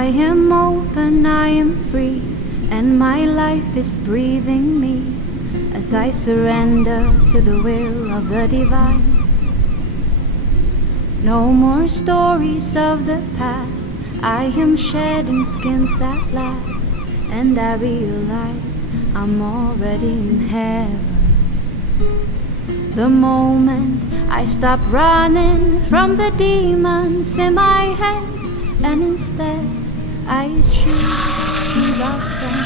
I am open, I am free, and my life is breathing me as I surrender to the will of the divine. No more stories of the past, I am shedding skins at last, and I realize I'm already in heaven. The moment I stop running from the demons in my head, and instead I choose to love them.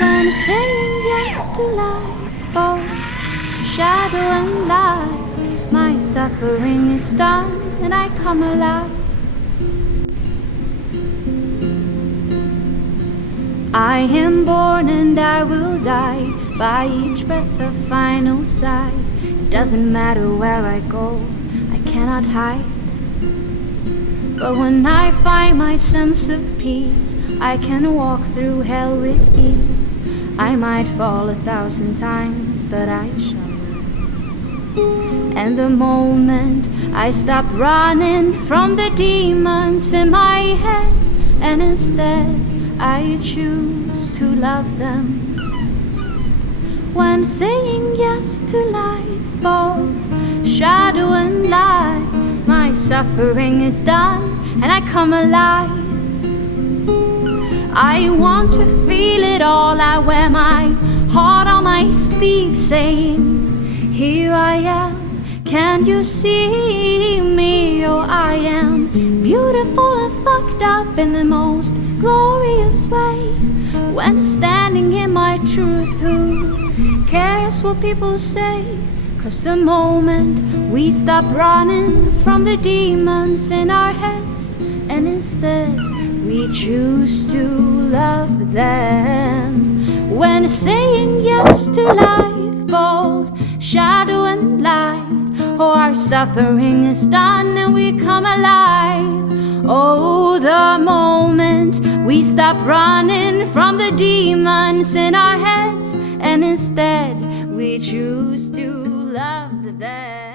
When saying yes to life, both shadow and light, my suffering is done and I come alive. I am born and I will die, by each breath a final sigh. It doesn't matter where I go, I cannot hide. But when I find my sense of peace, I can walk through hell with ease. I might fall 1,000 times, but I shall rise. And the moment I stop running from the demons in my head, and instead I choose to love them. When saying yes to life, both shadow and light, my suffering is done and I come alive. I want to feel it all, I wear my heart on my sleeve, saying, here I am, can you see me? Oh, I am beautiful and fucked up in the most glorious way. When standing in my truth, who cares what people say? 'Cause the moment we stop running from the demons in our heads, and instead we choose to love them. When saying yes to life, both shadow and light, oh, our suffering is done and we come alive. Oh, the moment we stop running from the demons in our heads, and instead we choose to love them.